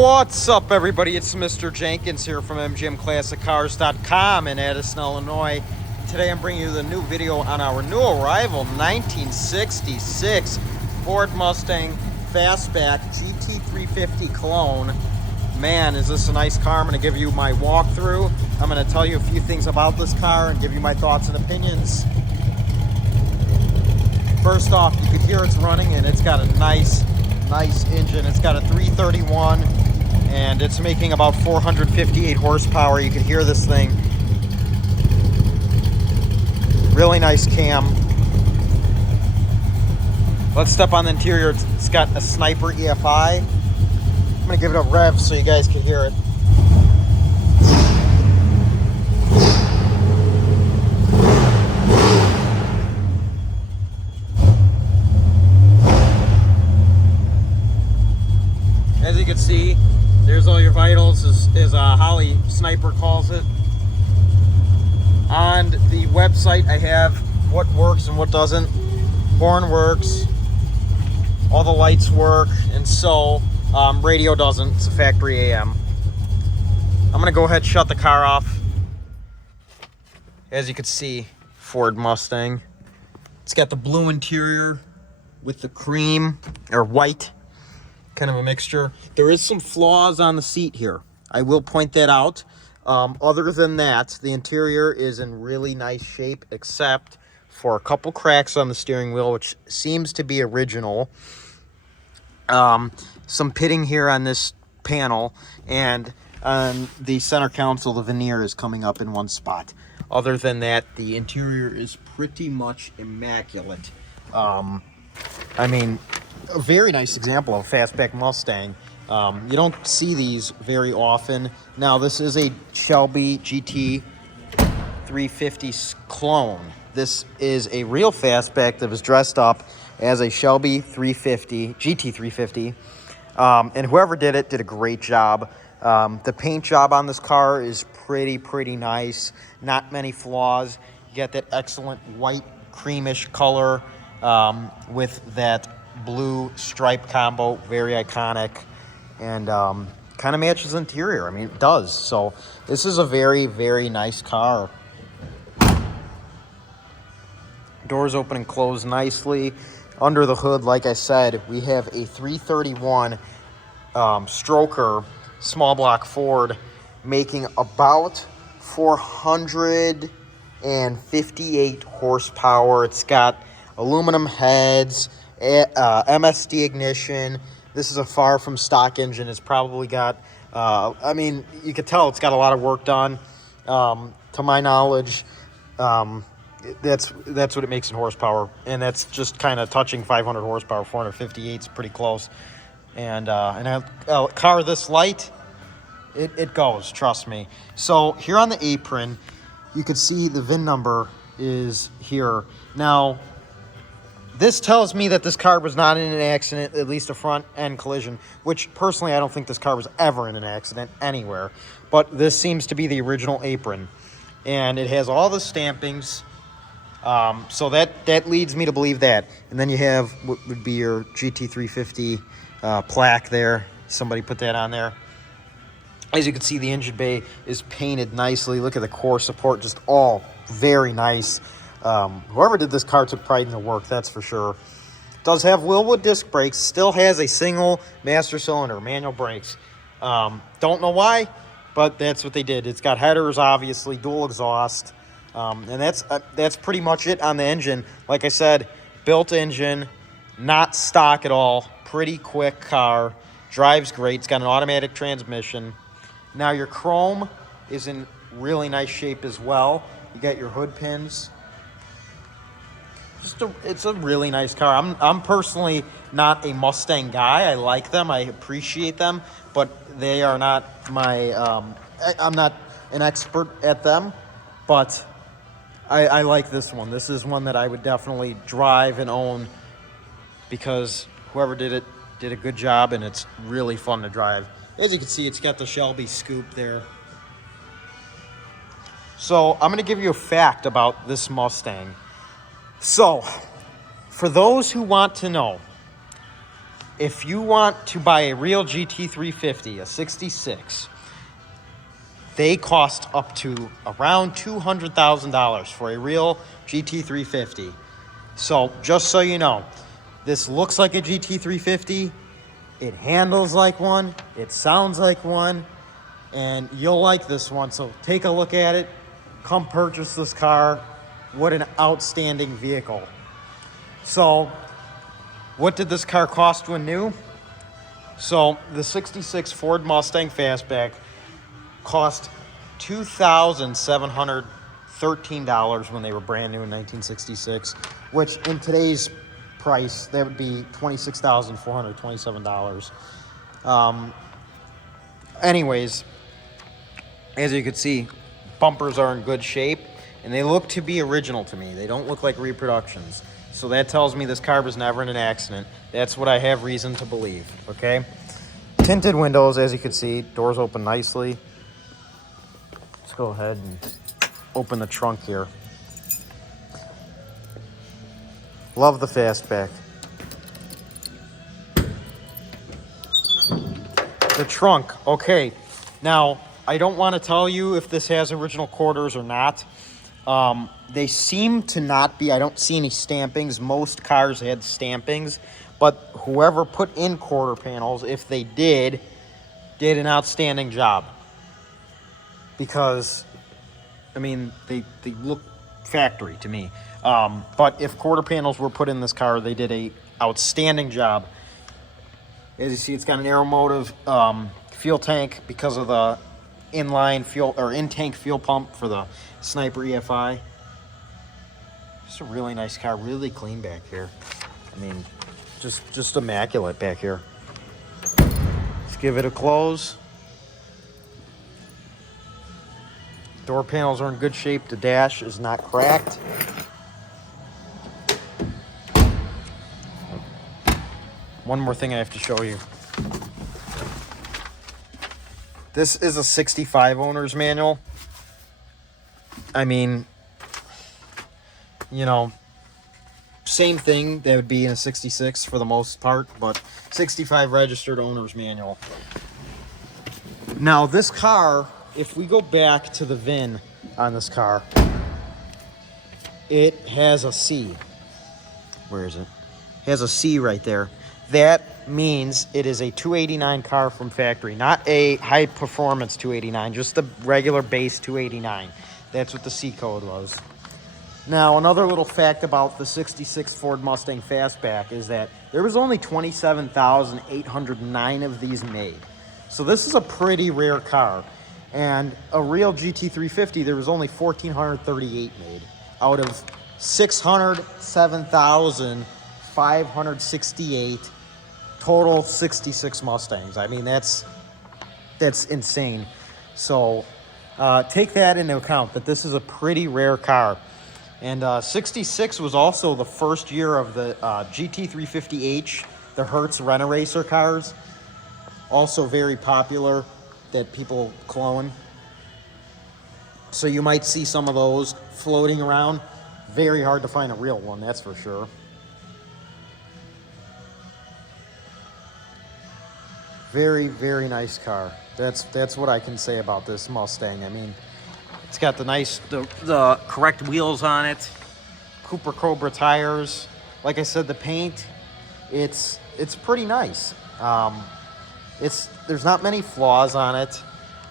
What's up, everybody? It's Mr. Jenkins here from MGMClassicCars.com in Addison, Illinois. Today I'm bringing you the new video on our new arrival 1966 Ford Mustang Fastback GT350 clone. Man, is this a nice car. I'm going to give you my walkthrough. I'm going to tell you a few things about this car and give you my thoughts and opinions. First off, you can hear it's running and it's got a nice engine. It's got a 331 and it's making about 458 horsepower. You can hear this thing. Really nice cam. Let's step on the interior. It's got a Sniper EFI. I'm gonna give it a rev so you guys can hear it. As you can see, there's all your vitals, as Holly Sniper calls it. On the website, I have what works and what doesn't. Horn works, all the lights work, and so radio doesn't. It's a factory AM. I'm gonna go ahead and shut the car off. As you can see, Ford Mustang. It's got the blue interior with the cream or white. Kind of a mixture. There is some flaws on the seat here. I will point that out. Other than that, the interior is in really nice shape, except for a couple cracks on the steering wheel, which seems to be original. Some pitting here on this panel, and on the center console, the veneer is coming up in one spot. Other than that, the interior is pretty much immaculate. I mean, a very nice example of a fastback Mustang. You don't see very often. Now, this is a Shelby GT350 clone. This is a real fastback that was dressed up as a Shelby GT350. And whoever did it did a great job. The paint job on this car is pretty nice. Not many flaws. You get that excellent white creamish color with that blue stripe combo, very iconic, and kind of matches the interior. I mean, it does. So this is a very nice car. Doors open and close nicely. Under the hood, like I said, we have a 331 stroker small block Ford making about 458 horsepower. It's got aluminum heads, MSD ignition. This is a far from stock engine. It's probably got, I mean, you could tell it's got a lot of work done. To my knowledge, that's what it makes in horsepower, and that's just kind of touching 500 horsepower. 458 is pretty close. And a car this light, it goes, trust me. So here on the apron, you can see the VIN number is here. Now, this tells me that this car was not in an accident, at least a front-end collision, which personally I don't think this car was ever in an accident anywhere. But this seems to be the original apron. And it has all the stampings, so that leads me to believe that. And then you have what would be your GT350 plaque there. Somebody put that on there. As you can see, the engine bay is painted nicely. Look at the core support, just all very nice. Whoever did this car took pride in the work, that's for sure. It does have Wilwood Disc brakes, still has a single master cylinder, manual brakes. Don't know why, but that's what they did. It's got headers, obviously, dual exhaust, and that's pretty much it on the engine. Like I said, built engine, not stock at all, pretty quick car, drives great. It's got an automatic transmission. Now your chrome is in really nice shape as well. You got your hood pins. It's a really nice car. I'm personally not a Mustang guy. I like them. I appreciate them, but they are not my. I'm not an expert at them, but I like this one. This is one that I would definitely drive and own because whoever did it did a good job, and it's really fun to drive. As you can see, it's got the Shelby scoop there. So I'm going to give you a fact about this Mustang. So, for those who want to know, if you want to buy a real GT350, a 66, they cost up to around $200,000 for a real GT350. So just so you know, this looks like a GT350. It handles like one. It sounds like one. And you'll like this one. So take a look at it. Come purchase this car. What an outstanding vehicle. So what did this car cost when new? So the 66 Ford Mustang Fastback cost $2,713 when they were brand new in 1966, which in today's price, that would be $26,427. Anyways, as you can see, bumpers are in good shape, and they look to be original to me. They don't look like reproductions. So that tells me this car was never in an accident. That's what I have reason to believe, okay? Tinted windows, as you can see, doors open nicely. Let's go ahead and open the trunk here. Love the Fastback. The trunk, okay. Now, I don't want to tell you if this has original quarters or not. They seem to not be. I don't see any stampings. Most cars had stampings, but whoever put in quarter panels, if they did an outstanding job. Because, I mean, they look factory to me. But if quarter panels were put in this car, they did a outstanding job. As you see, it's got an aeromotive fuel tank because of the inline fuel or in-tank fuel pump for the Sniper EFI. Just a really nice car, really clean back here. I mean, just immaculate back here. Let's give it a close. Door panels are in good shape. The dash is not cracked. One more thing I have to show you. This is a 65 owner's manual. I mean, you know, same thing that would be in a 66 for the most part, but 65 registered owner's manual. Now this car, if we go back to the VIN on this car, it has a C. Where is it? It has a C right there. That means it is a 289 car from factory, not a high performance 289, just the regular base 289. That's what the C code was. Now, another little fact about the 66 Ford Mustang Fastback is that there was only 27,809 of these made. So this is a pretty rare car. And a real GT350, there was only 1,438 made out of 607,568 total 66 Mustangs. I mean, that's insane. So take that into account, that this is a pretty rare car. And 66 was also the first year of the GT350H, the Hertz Rent-A-Racer cars. Also very popular that people clone. So you might see some of those floating around. Very hard to find a real one, that's for sure. Very, very nice car. That's what I can say about this Mustang. I mean, it's got the nice, the correct wheels on it. Cooper Cobra tires. Like I said, the paint, it's pretty nice. There's not many flaws on it.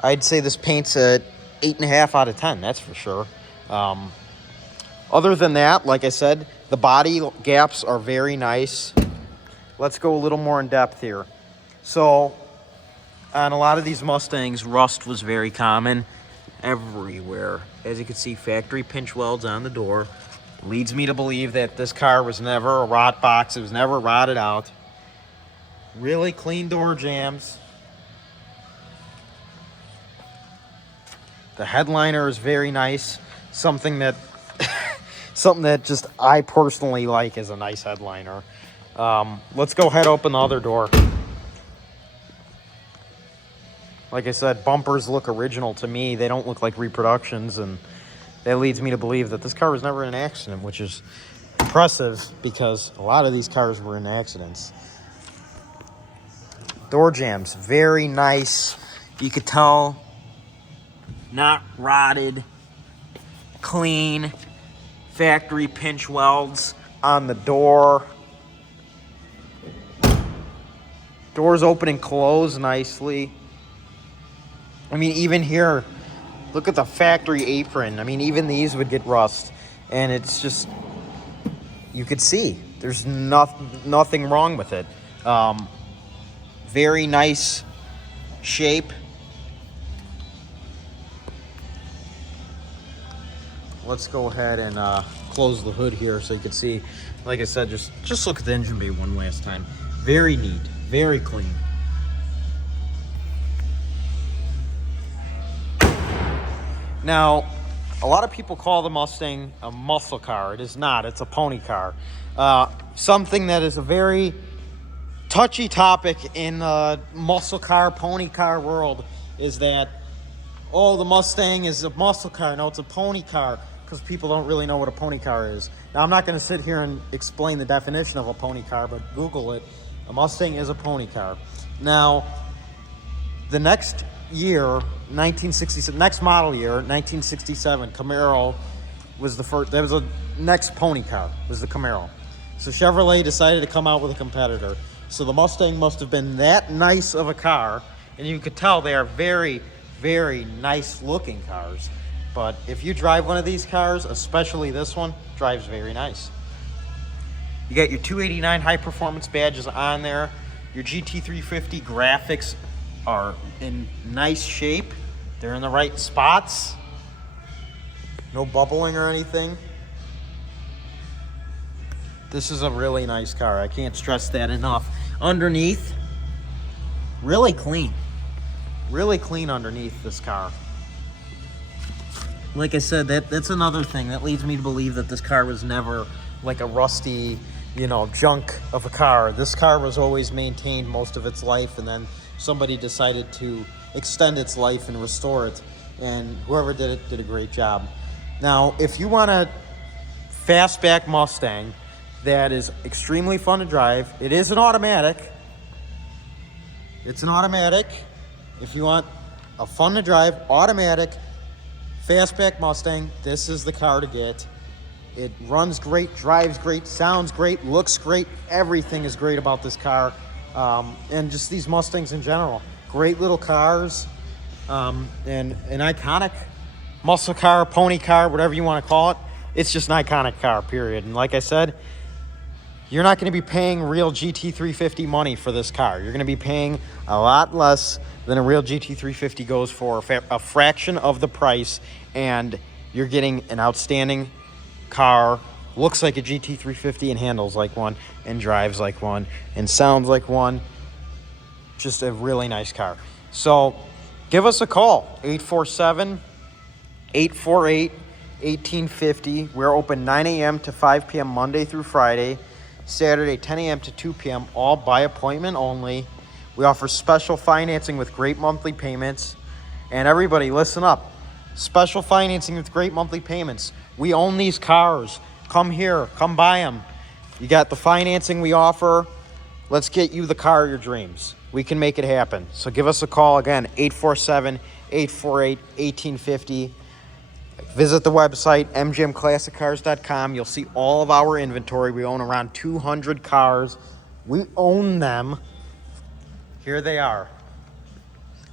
I'd say this paint's a 8.5 out of 10, that's for sure. Other than that, like I said, the body gaps are very nice. Let's go a little more in depth here. So, on a lot of these Mustangs, rust was very common everywhere. As you can see, factory pinch welds on the door. Leads me to believe that this car was never a rot box. It was never rotted out. Really clean door jambs. The headliner is very nice. Something that just I personally like is a nice headliner. Let's go ahead and open the other door. Like I said, bumpers look original to me. They don't look like reproductions, and that leads me to believe that this car was never in an accident, which is impressive because a lot of these cars were in accidents. Door jambs, very nice. You could tell, not rotted, clean. Factory pinch welds on the door. Doors open and close nicely. I mean, even here, look at the factory apron. I mean, even these would get rust. And it's just, you could see, there's nothing wrong with it. Very nice shape. Let's go ahead and close the hood here so you can see. Like I said, just look at the engine bay one last time. Very neat, very clean. Now, a lot of people call the Mustang a muscle car. It is not. It's a pony car. Something that is a very touchy topic in the muscle car, pony car world is that, oh, the Mustang is a muscle car. No, it's a pony car, because people don't really know what a pony car is. Now, I'm not going to sit here and explain the definition of a pony car, but Google it. A Mustang is a pony car. Now, the next year, 1967, next model year, 1967, Camaro was the first. That was the next pony car, was the Camaro. So Chevrolet decided to come out with a competitor. So the Mustang must have been that nice of a car, and you could tell they are very, very nice looking cars. But if you drive one of these cars, especially this one, drives very nice. You got your 289 high performance badges on there. Your GT350 graphics are in nice shape. They're in the right spots. No bubbling or anything. This is a really nice car. I can't stress that enough. Underneath, really clean. Really clean underneath this car. Like I said, that's another thing that leads me to believe that this car was never like a rusty, junk of a car. This car was always maintained most of its life, and then somebody decided to extend its life and restore it, and whoever did it did a great job. Now, if you want a fastback Mustang that is extremely fun to drive, it is an automatic. It's an automatic. If you want a fun to drive, automatic, fastback Mustang, this is the car to get. It runs great, drives great, sounds great, looks great. Everything is great about this car. And just these Mustangs in general. Great little cars. And an iconic muscle car, pony car, whatever you want to call it. It's just an iconic car, period. And like I said, you're not going to be paying real GT350 money for this car. You're going to be paying a lot less than a real GT350 goes for, a fraction of the price, and you're getting an outstanding car. Looks like a GT350 and handles like one and drives like one and sounds like one. Just a really nice car. So give us a call, 847-848-1850. We're open 9 a.m. to 5 p.m. Monday through Friday. Saturday, 10 a.m. to 2 p.m., all by appointment only. We offer special financing with great monthly payments. And everybody, listen up. Special financing with great monthly payments. We own these cars. Come here. Come buy them. You got the financing we offer. Let's get you the car of your dreams. We can make it happen. So give us a call again, 847-848-1850. Visit the website, mgmclassiccars.com. You'll see all of our inventory. We own around 200 cars. We own them. Here they are.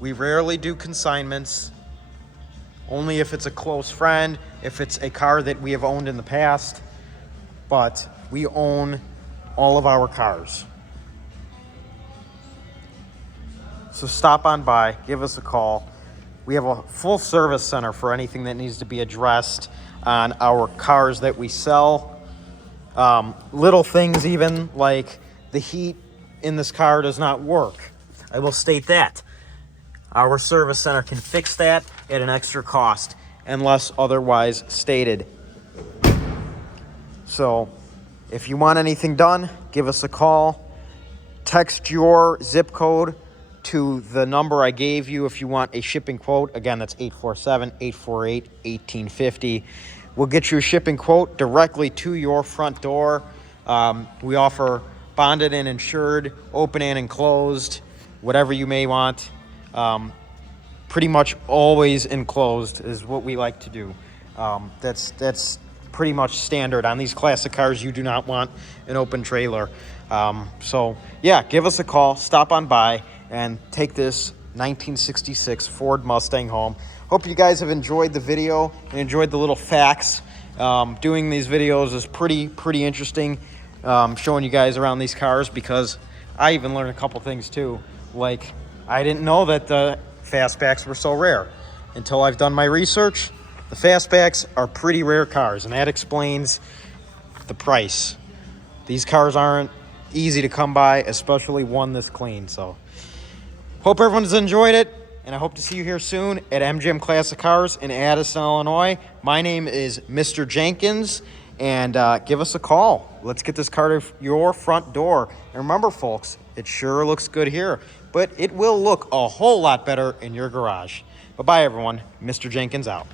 We rarely do consignments, only if it's a close friend, if it's a car that we have owned in the past, but we own all of our cars. So stop on by, give us a call. We have a full service center for anything that needs to be addressed on our cars that we sell. Little things even like the heat in this car does not work. I will state that. Our service center can fix that at an extra cost unless otherwise stated. So if you want anything done, give us a call. Text your zip code to the number I gave you if you want a shipping quote. Again, that's 847-848-1850. We'll get you a shipping quote directly to your front door. We offer bonded and insured, open and enclosed. whatever you may want. Pretty much always enclosed is what we like to do. That's pretty much standard on these classic cars. You do not want an open trailer. So yeah, give us a call, stop on by, and take this 1966 Ford Mustang home. Hope you guys have enjoyed the video and enjoyed the little facts. Doing these videos is pretty interesting, showing you guys around these cars, because I even learned a couple things too. Like, I didn't know that the fastbacks were so rare until I've done my research. The fastbacks are pretty rare cars, and that explains the price. These cars aren't easy to come by, especially one this clean. So hope everyone's enjoyed it, and I hope to see you here soon at MGM Classic Cars in Addison, Illinois. My name is Mr. Jenkins, and give us a call. Let's get this car to your front door. And remember, folks, it sure looks good here, but it will look a whole lot better in your garage. Bye-bye, everyone. Mr. Jenkins out.